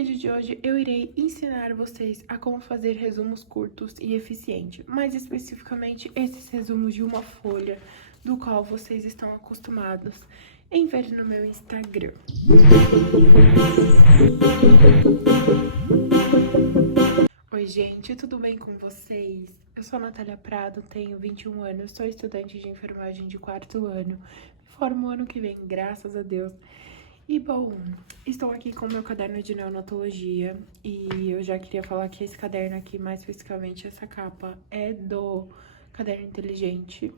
vídeo de hoje eu irei ensinar vocês a como fazer resumos curtos e eficientes, mais especificamente esses resumos de uma folha, do qual vocês estão acostumados em ver no meu Instagram. Oi gente, tudo bem com vocês? Eu sou a Natália Prado, tenho 21 anos, sou estudante de enfermagem de 4º ano, me formo ano que vem, graças a Deus. E bom, estou aqui com o meu caderno de neonatologia e eu já queria falar que esse caderno aqui, mais especificamente essa capa, é do Caderno Inteligente,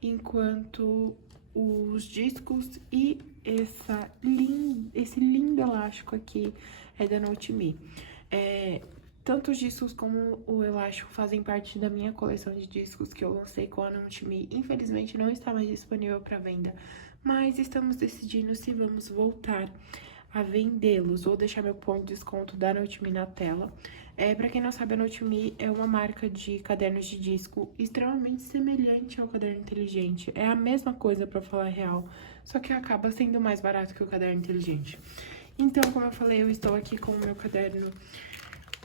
enquanto os discos e esse lindo elástico aqui é da NoteMe. Tanto os discos como o elástico fazem parte da minha coleção de discos que eu lancei com a NoteMe. Infelizmente não está mais disponível para venda, mas estamos decidindo se vamos voltar a vendê-los. Vou deixar meu cupom de desconto da NoteMe na tela. Para quem não sabe, a NoteMe é uma marca de cadernos de disco extremamente semelhante ao caderno inteligente. É a mesma coisa, para falar a real, só que acaba sendo mais barato que o caderno inteligente. Então, como eu falei, eu estou aqui com o meu caderno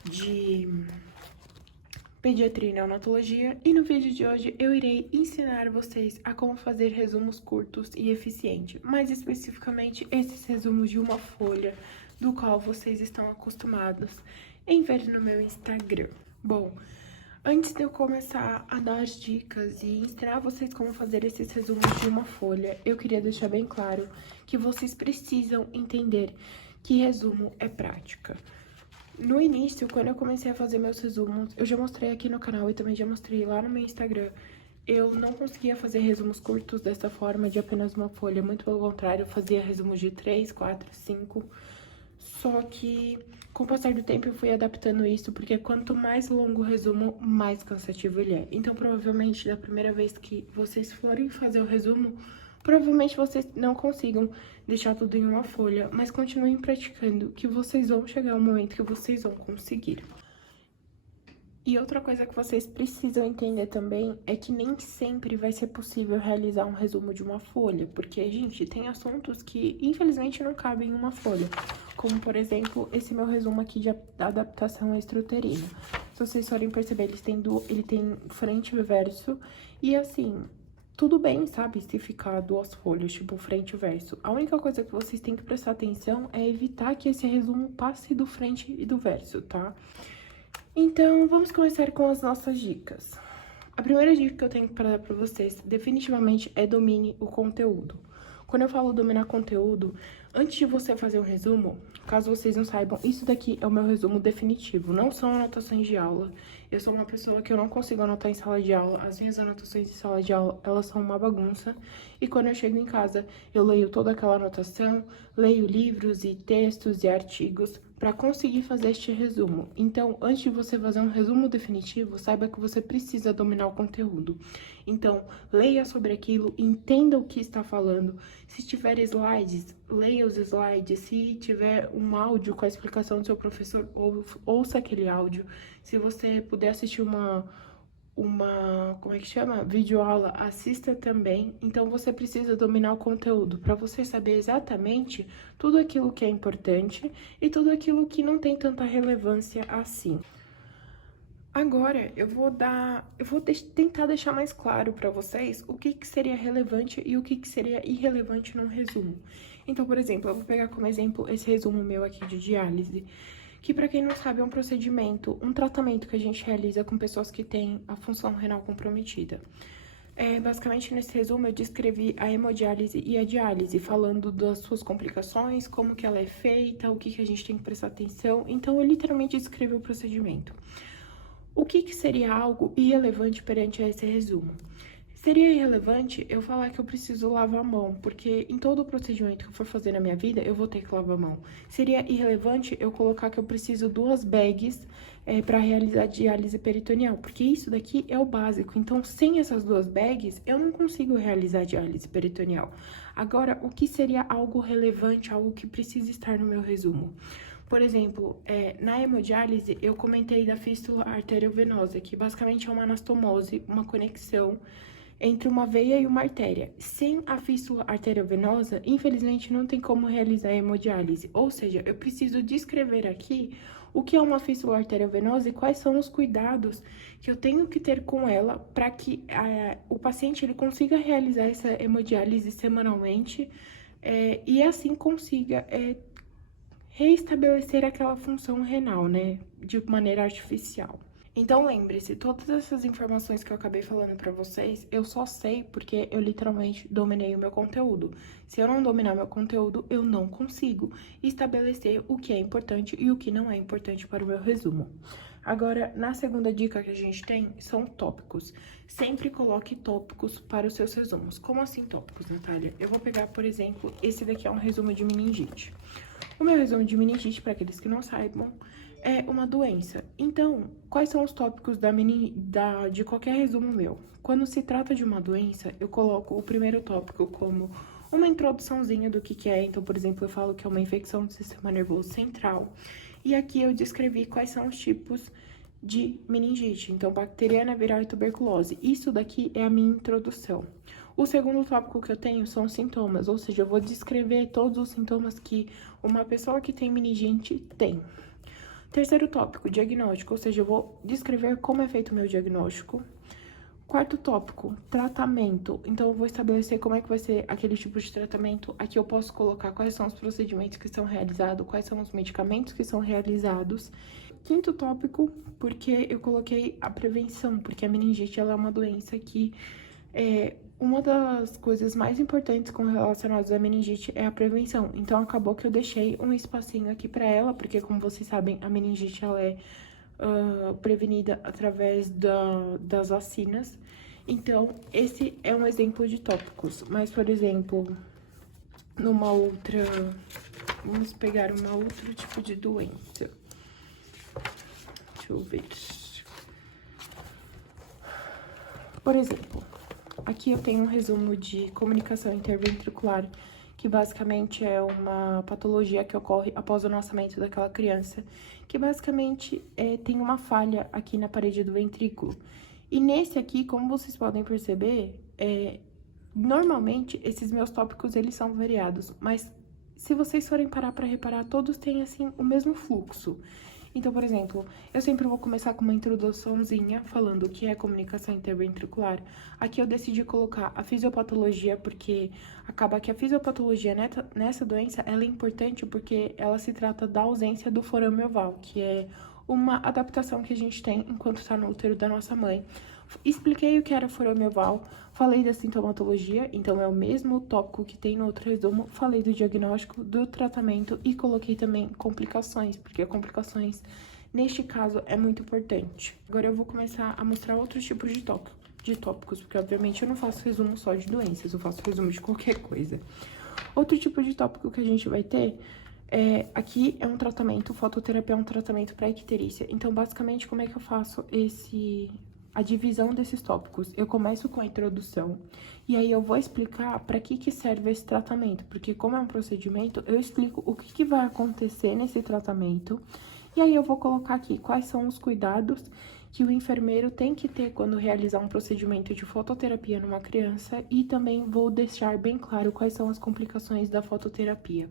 de pediatria e neonatologia, e no vídeo de hoje eu irei ensinar vocês a como fazer resumos curtos e eficientes, mais especificamente esses resumos de uma folha, do qual vocês estão acostumados em ver no meu Instagram. Bom, antes de eu começar a dar as dicas e ensinar vocês como fazer esses resumos de uma folha, eu queria deixar bem claro que vocês precisam entender que resumo é prática. No início, quando eu comecei a fazer meus resumos, eu já mostrei aqui no canal e também já mostrei lá no meu Instagram, eu não conseguia fazer resumos curtos dessa forma, de apenas uma folha, muito pelo contrário, eu fazia resumos de 3, 4, 5, só que com o passar do tempo eu fui adaptando isso, porque quanto mais longo o resumo, mais cansativo ele é. Então, provavelmente, da primeira vez que vocês forem fazer o resumo, provavelmente vocês não consigam deixar tudo em uma folha, mas continuem praticando, que vocês vão chegar um momento que vocês vão conseguir. E outra coisa que vocês precisam entender também é que nem sempre vai ser possível realizar um resumo de uma folha, porque, gente, tem assuntos que, infelizmente, não cabem em uma folha, como, por exemplo, esse meu resumo aqui de adaptação extra-uterina. Se vocês forem perceber, ele tem frente e verso, e assim, tudo bem, sabe, se ficar 2 folhas, tipo frente e verso. A única coisa que vocês têm que prestar atenção é evitar que esse resumo passe do frente e do verso, tá? Então, vamos começar com as nossas dicas. A primeira dica que eu tenho para dar para vocês, definitivamente, é domine o conteúdo. Quando eu falo dominar conteúdo, antes de você fazer um resumo, caso vocês não saibam, isso daqui é o meu resumo definitivo, não são anotações de aula. Eu sou uma pessoa que eu não consigo anotar em sala de aula, as minhas anotações em sala de aula, elas são uma bagunça. E quando eu chego em casa, eu leio toda aquela anotação, leio livros e textos e artigos para conseguir fazer este resumo. Então, antes de você fazer um resumo definitivo, saiba que você precisa dominar o conteúdo. Então, leia sobre aquilo, entenda o que está falando. Se tiver slides, leia os slides. Se tiver um áudio com a explicação do seu professor, ouça aquele áudio. Se você puder assistir como é que chama? Videoaula, assista também. Então, você precisa dominar o conteúdo para você saber exatamente tudo aquilo que é importante e tudo aquilo que não tem tanta relevância assim. Agora, eu vou tentar deixar mais claro para vocês o que seria relevante e o que seria irrelevante num resumo. Então, por exemplo, eu vou pegar como exemplo esse resumo meu aqui de diálise, que, para quem não sabe, é um procedimento, um tratamento que a gente realiza com pessoas que têm a função renal comprometida. Basicamente, nesse resumo, eu descrevi a hemodiálise e a diálise, falando das suas complicações, como que ela é feita, o que a gente tem que prestar atenção. Então, eu literalmente descrevi o procedimento. O que seria algo irrelevante perante esse resumo? Seria irrelevante eu falar que eu preciso lavar a mão, porque em todo o procedimento que eu for fazer na minha vida, eu vou ter que lavar a mão. Seria irrelevante eu colocar que eu preciso 2 bags para realizar diálise peritoneal, porque isso daqui é o básico. Então, sem essas 2 bags, eu não consigo realizar diálise peritoneal. Agora, o que seria algo relevante, algo que precisa estar no meu resumo? Por exemplo, na hemodiálise, eu comentei da fístula arteriovenosa, que basicamente é uma anastomose, uma conexão entre uma veia e uma artéria. Sem a fístula arteriovenosa, infelizmente não tem como realizar a hemodiálise. Ou seja, eu preciso descrever aqui o que é uma fístula arteriovenosa e quais são os cuidados que eu tenho que ter com ela para que o paciente ele consiga realizar essa hemodiálise semanalmente e assim consiga reestabelecer aquela função renal, né, de maneira artificial. Então, lembre-se, todas essas informações que eu acabei falando pra vocês, eu só sei porque eu literalmente dominei o meu conteúdo. Se eu não dominar meu conteúdo, eu não consigo estabelecer o que é importante e o que não é importante para o meu resumo. Agora, na segunda dica que a gente tem, são tópicos. Sempre coloque tópicos para os seus resumos. Como assim tópicos, Natália? Eu vou pegar, por exemplo, esse daqui é um resumo de meningite. O meu resumo de meningite, para aqueles que não saibam, é uma doença. Então, quais são os tópicos de qualquer resumo meu? Quando se trata de uma doença, eu coloco o primeiro tópico como uma introduçãozinha do que é. Então, por exemplo, eu falo que é uma infecção do sistema nervoso central. E aqui eu descrevi quais são os tipos de meningite. Então, bacteriana, viral e tuberculose. Isso daqui é a minha introdução. O segundo tópico que eu tenho são os sintomas, ou seja, eu vou descrever todos os sintomas que uma pessoa que tem meningite tem. Terceiro tópico, diagnóstico, ou seja, eu vou descrever como é feito o meu diagnóstico. Quarto tópico, tratamento. Então, eu vou estabelecer como é que vai ser aquele tipo de tratamento. Aqui eu posso colocar quais são os procedimentos que são realizados, quais são os medicamentos que são realizados. Quinto tópico, porque eu coloquei a prevenção, porque a meningite ela é uma doença que uma das coisas mais importantes com relacionadas à meningite é a prevenção. Então, acabou que eu deixei um espacinho aqui para ela, porque, como vocês sabem, a meningite ela é prevenida através das vacinas. Então, esse é um exemplo de tópicos. Mas, por exemplo, numa outra... Vamos pegar uma outro tipo de doença. Deixa eu ver. Por exemplo... Aqui eu tenho um resumo de comunicação interventricular, que basicamente é uma patologia que ocorre após o nascimento daquela criança, que basicamente tem uma falha aqui na parede do ventrículo. E nesse aqui, como vocês podem perceber, normalmente esses meus tópicos eles são variados, mas se vocês forem parar para reparar, todos têm assim o mesmo fluxo. Então, por exemplo, eu sempre vou começar com uma introduçãozinha falando o que é comunicação interventricular. Aqui eu decidi colocar a fisiopatologia, porque acaba que a fisiopatologia nessa doença ela é importante porque ela se trata da ausência do forame oval, que é uma adaptação que a gente tem enquanto está no útero da nossa mãe. Expliquei o que era forame oval, falei da sintomatologia, então é o mesmo tópico que tem no outro resumo, falei do diagnóstico, do tratamento e coloquei também complicações, porque complicações, neste caso, é muito importante. Agora eu vou começar a mostrar outros tipos de tópicos, porque obviamente eu não faço resumo só de doenças, eu faço resumo de qualquer coisa. Outro tipo de tópico que a gente vai ter aqui é um tratamento, fototerapia é um tratamento para icterícia. Então, basicamente, como é que eu faço a divisão desses tópicos? Eu começo com a introdução e aí eu vou explicar para que serve esse tratamento, porque como é um procedimento, eu explico o que vai acontecer nesse tratamento e aí eu vou colocar aqui quais são os cuidados que o enfermeiro tem que ter quando realizar um procedimento de fototerapia numa criança e também vou deixar bem claro quais são as complicações da fototerapia.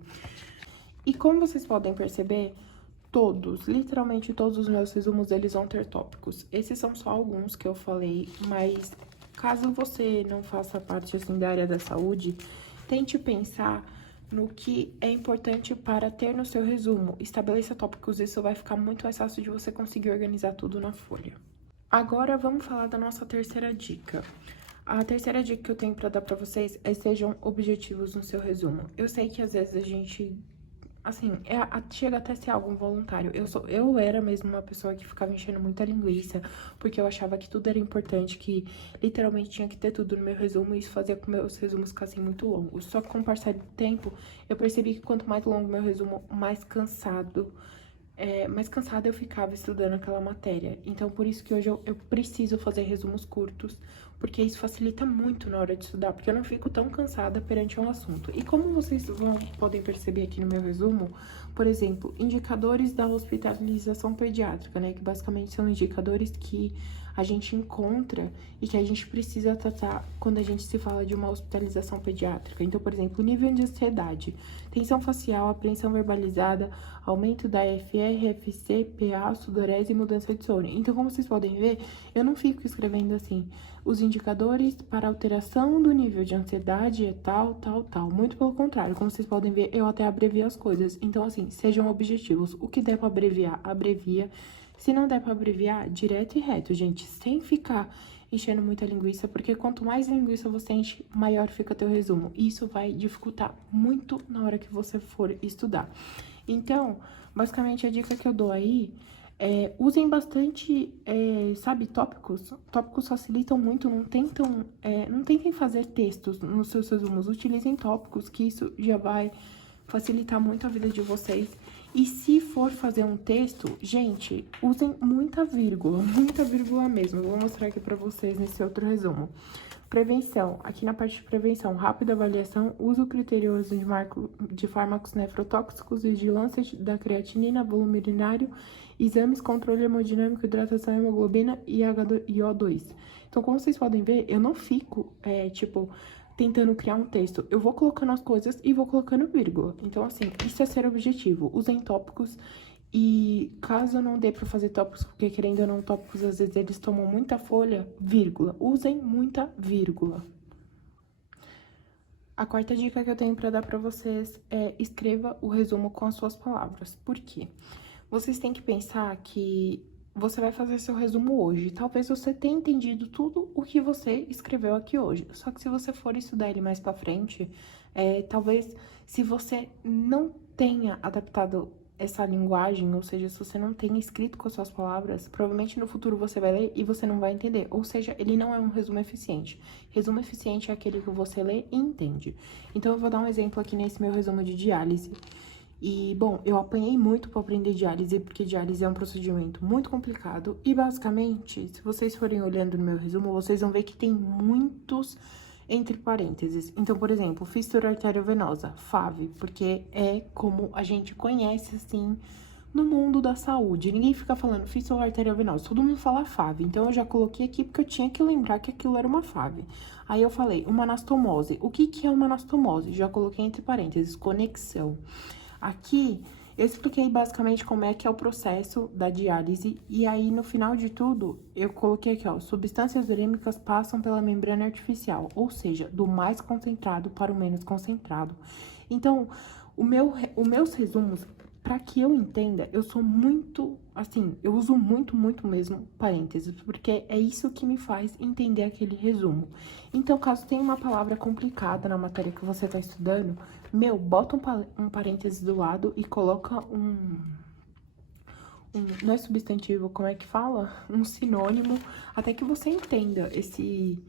E como vocês podem perceber, literalmente todos os meus resumos, eles vão ter tópicos. Esses são só alguns que eu falei, mas caso você não faça parte, assim, da área da saúde, tente pensar no que é importante para ter no seu resumo. Estabeleça tópicos, isso vai ficar muito mais fácil de você conseguir organizar tudo na folha. Agora, vamos falar da nossa terceira dica. A terceira dica que eu tenho para dar para vocês é sejam objetivos no seu resumo. Eu sei que às vezes a gente... Assim, chega até a ser algo voluntário. Eu era mesmo uma pessoa que ficava enchendo muita linguiça, porque eu achava que tudo era importante, que literalmente tinha que ter tudo no meu resumo, e isso fazia com que meus resumos ficassem muito longos. Só que com o passar do tempo, eu percebi que quanto mais longo o meu resumo, mais cansado mais cansada eu ficava estudando aquela matéria. Então, por isso que hoje eu preciso fazer resumos curtos, porque isso facilita muito na hora de estudar, porque eu não fico tão cansada perante um assunto. E como vocês podem perceber aqui no meu resumo, por exemplo, indicadores da hospitalização pediátrica, né? Que basicamente são indicadores que a gente encontra e que a gente precisa tratar quando a gente se fala de uma hospitalização pediátrica. Então, por exemplo, nível de ansiedade, tensão facial, apreensão verbalizada, aumento da FR, FC, PA, sudorese e mudança de sono. Então, como vocês podem ver, eu não fico escrevendo assim, os indicadores para alteração do nível de ansiedade é tal, tal, tal. Muito pelo contrário, como vocês podem ver, eu até abrevio as coisas. Então, assim, sejam objetivos. O que der para abreviar, abrevia. Se não der para abreviar, direto e reto, gente, sem ficar enchendo muita linguiça, porque quanto mais linguiça você enche, maior fica teu resumo. E isso vai dificultar muito na hora que você for estudar. Então, basicamente, a dica que eu dou aí usem bastante, sabe, tópicos. Tópicos facilitam muito, não tentem fazer textos nos seus resumos. Utilizem tópicos, que isso já vai facilitar muito a vida de vocês. E se for fazer um texto, gente, usem muita vírgula mesmo. Eu vou mostrar aqui pra vocês nesse outro resumo. Prevenção. Aqui na parte de prevenção, rápida avaliação, uso criterioso de fármacos nefrotóxicos, vigilância da creatinina, volume urinário, exames, controle hemodinâmico, hidratação, hemoglobina e O2. Então, como vocês podem ver, eu não fico, tentando criar um texto. Eu vou colocando as coisas e vou colocando vírgula. Então, assim, isso é ser objetivo. Usem tópicos e caso não dê pra fazer tópicos, porque querendo ou não, tópicos às vezes eles tomam muita folha, vírgula. Usem muita vírgula. A quarta dica que eu tenho pra dar pra vocês é escreva o resumo com as suas palavras. Por quê? Vocês têm que pensar que você vai fazer seu resumo hoje. Talvez você tenha entendido tudo o que você escreveu aqui hoje. Só que se você for estudar ele mais pra frente, talvez se você não tenha adaptado essa linguagem, ou seja, se você não tenha escrito com as suas palavras, provavelmente no futuro você vai ler e você não vai entender. Ou seja, ele não é um resumo eficiente. Resumo eficiente é aquele que você lê e entende. Então, eu vou dar um exemplo aqui nesse meu resumo de diálise. E, bom, eu apanhei muito para aprender diálise, porque diálise é um procedimento muito complicado. E, basicamente, se vocês forem olhando no meu resumo, vocês vão ver que tem muitos entre parênteses. Então, por exemplo, fístula arteriovenosa, FAV, porque é como a gente conhece, assim, no mundo da saúde. Ninguém fica falando fístula arteriovenosa, todo mundo fala FAV. Então, eu já coloquei aqui porque eu tinha que lembrar que aquilo era uma FAV. Aí, eu falei, uma anastomose. O que é uma anastomose? Já coloquei entre parênteses, conexão. Aqui, eu expliquei basicamente como é que é o processo da diálise, e aí, no final de tudo, eu coloquei aqui, ó, substâncias urêmicas passam pela membrana artificial, ou seja, do mais concentrado para o menos concentrado. Então, os meus resumos, para que eu entenda, eu sou muito, assim, eu uso muito mesmo parênteses, porque é isso que me faz entender aquele resumo. Então, caso tenha uma palavra complicada na matéria que você tá estudando, bota um parênteses do lado e coloca não é substantivo, como é que fala? Um sinônimo, até que você entenda esse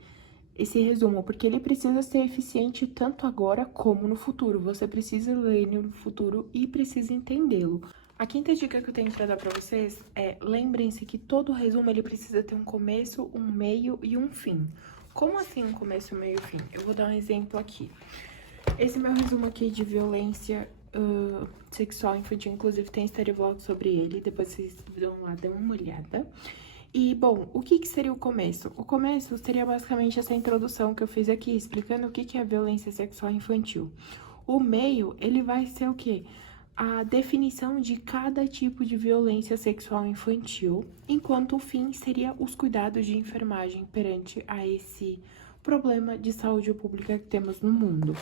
resumo, porque ele precisa ser eficiente tanto agora como no futuro. Você precisa ler no futuro e precisa entendê-lo. A quinta dica que eu tenho para dar para vocês é, lembrem-se que todo resumo ele precisa ter um começo, um meio e um fim. Como assim um começo, um meio e um fim? Eu vou dar um exemplo aqui. Esse meu resumo aqui de violência sexual infantil, inclusive tem série vlog sobre ele, depois vocês vão lá dar uma olhada. E, bom, o que seria o começo? O começo seria basicamente essa introdução que eu fiz aqui, explicando o que é violência sexual infantil. O meio, ele vai ser o quê? A definição de cada tipo de violência sexual infantil, enquanto o fim seria os cuidados de enfermagem perante a esse problema de saúde pública que temos no mundo.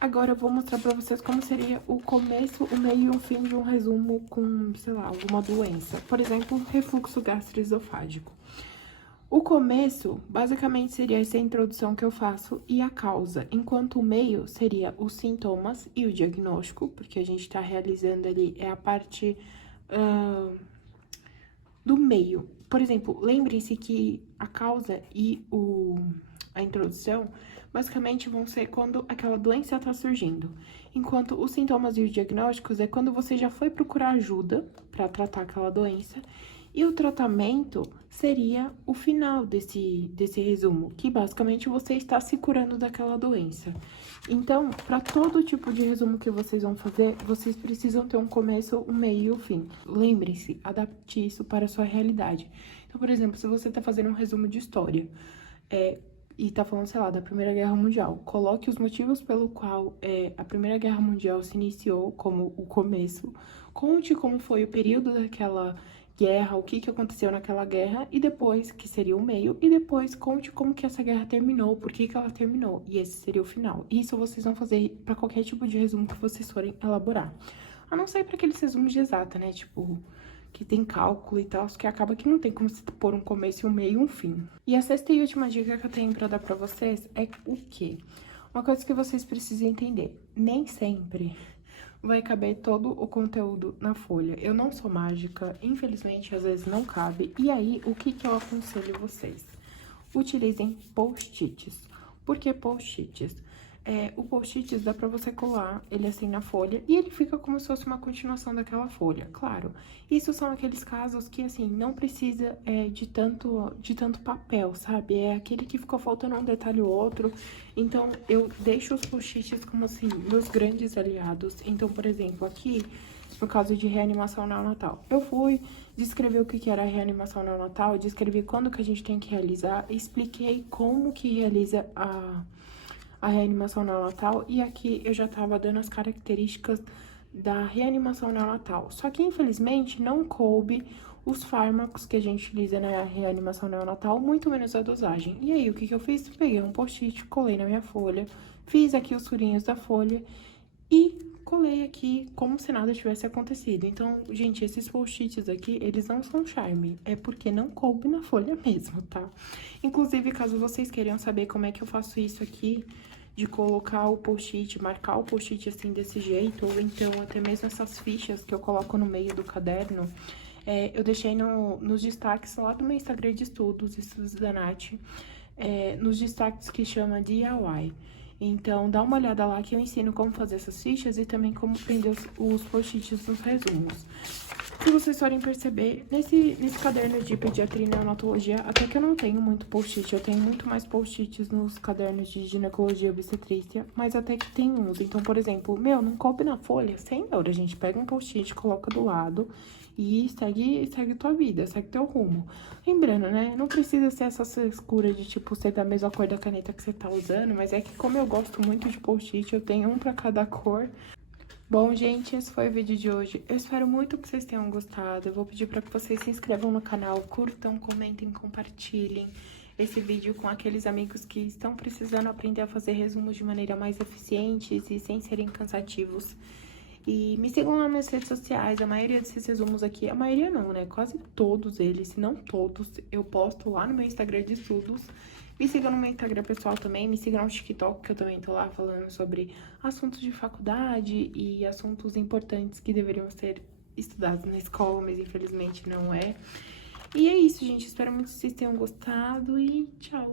Agora eu vou mostrar pra vocês como seria o começo, o meio e o fim de um resumo com, sei lá, alguma doença. Por exemplo, refluxo gastroesofágico. O começo, basicamente, seria essa introdução que eu faço e a causa, enquanto o meio seria os sintomas e o diagnóstico, porque a gente tá realizando ali, é a parte do meio. Por exemplo, lembrem-se que a causa e a introdução, basicamente vão ser quando aquela doença está surgindo. Enquanto os sintomas e os diagnósticos é quando você já foi procurar ajuda para tratar aquela doença. E o tratamento seria o final desse resumo, que basicamente você está se curando daquela doença. Então, para todo tipo de resumo que vocês vão fazer, vocês precisam ter um começo, um meio e um fim. Lembrem-se, adapte isso para a sua realidade. Então, por exemplo, se você está fazendo um resumo de história, e tá falando, sei lá, da Primeira Guerra Mundial, coloque os motivos pelo qual a Primeira Guerra Mundial se iniciou, como o começo, conte como foi o período daquela guerra, o que aconteceu naquela guerra, e depois, que seria o meio, e depois conte como que essa guerra terminou, por que ela terminou, e esse seria o final. Isso vocês vão fazer para qualquer tipo de resumo que vocês forem elaborar. A não ser para aqueles resumos de exata, né, tipo, que tem cálculo e tal, que acaba que não tem como se pôr um começo, um meio e um fim. E a sexta e última dica que eu tenho para dar para vocês é o quê? Uma coisa que vocês precisam entender, nem sempre vai caber todo o conteúdo na folha. Eu não sou mágica, infelizmente, às vezes não cabe. E aí, o que eu aconselho vocês? Utilizem post-its. Por que post-its? O post-its dá pra você colar ele assim na folha e ele fica como se fosse uma continuação daquela folha, claro. Isso são aqueles casos que, assim, não precisa de tanto papel, sabe? É aquele que ficou faltando um detalhe ou outro. Então, eu deixo os post-its como, assim, meus grandes aliados. Então, por exemplo, aqui, no caso de reanimação neonatal, eu fui, descrevi o que era a reanimação neonatal, descrevi quando que a gente tem que realizar, expliquei como que realiza a reanimação neonatal, e aqui eu já tava dando as características da reanimação neonatal. Só que, infelizmente, não coube os fármacos que a gente utiliza na reanimação neonatal, muito menos a dosagem. E aí, o que eu fiz? Peguei um post-it, colei na minha folha, fiz aqui os furinhos da folha e colei aqui como se nada tivesse acontecido. Então, gente, esses post-its aqui, eles não são charme, é porque não coube na folha mesmo, tá? Inclusive, caso vocês queiram saber como é que eu faço isso aqui, de colocar o post-it, marcar o post-it assim desse jeito, ou então até mesmo essas fichas que eu coloco no meio do caderno, eu deixei nos destaques lá do meu Instagram de estudos da Nath, nos destaques que chama DIY. Então, dá uma olhada lá que eu ensino como fazer essas fichas e também como prender os post-its nos resumos. Se vocês forem perceber, nesse caderno de pediatria e neonatologia, até que eu não tenho muito post-it, eu tenho muito mais post-its nos cadernos de ginecologia e obstetrícia, mas até que tem uns. Então, por exemplo, não coube na folha, sem euro, a gente pega um post-it, coloca do lado e segue tua vida, segue teu rumo. Lembrando, né, não precisa ser essa frescura de, tipo, ser da mesma cor da caneta que você tá usando, mas é que como eu gosto muito de post-it, eu tenho um pra cada cor. Bom, gente, esse foi o vídeo de hoje. Eu espero muito que vocês tenham gostado. Eu vou pedir para que vocês se inscrevam no canal, curtam, comentem, compartilhem esse vídeo com aqueles amigos que estão precisando aprender a fazer resumos de maneira mais eficiente e sem serem cansativos. E me sigam lá nas minhas redes sociais. A maioria desses resumos aqui, a maioria não, né? Quase todos eles, se não todos, eu posto lá no meu Instagram de estudos. Me sigam no meu Instagram pessoal também, me sigam no TikTok, que eu também tô lá falando sobre assuntos de faculdade e assuntos importantes que deveriam ser estudados na escola, mas infelizmente não é. E é isso, gente. Espero muito que vocês tenham gostado e tchau!